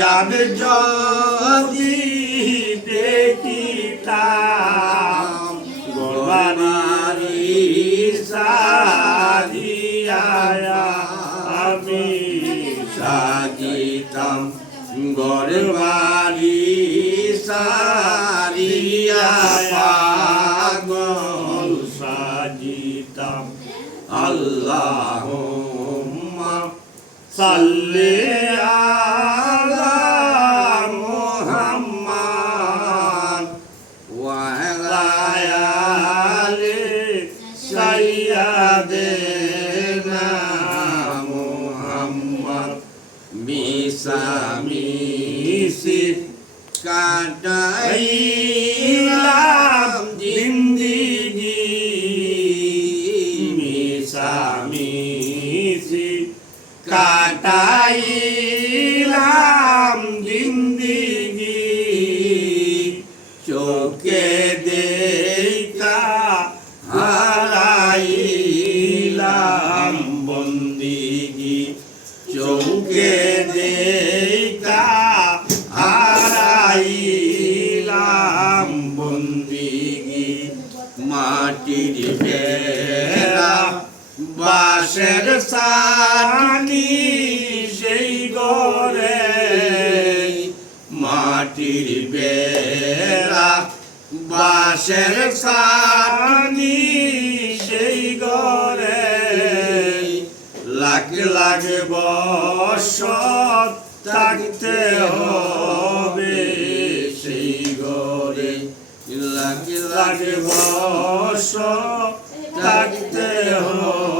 যার যদি দেখিতাম গোরবাড়ি সাজিয়া আমি সাজিতাম গোরবাড়ি সারিয়া পাগল সাজিতাম আল্লাহুম্মা সাল্লি আলা মুহাম্মাদ ওয়া আলা আলি সাইয়্যিদিনা মুহাম্মদ মিশামিশি কাটাইলাম জিন্দিগি মিশামিশি কাটাইলাম জিন্দিগি চোখে দেখা হারাইলাম বন্দিগি চোখে দেখা হারাইলাম বন্দিগি মাটির বেড়া বাঁশের সানি সেই ঘরে মাটির বেড়া বাঁশের সানি সেই ঘরে লাখ লাখ বছর থাকতে হবে সেই ঘরে লাখ লাখ বছর থাকতে হবে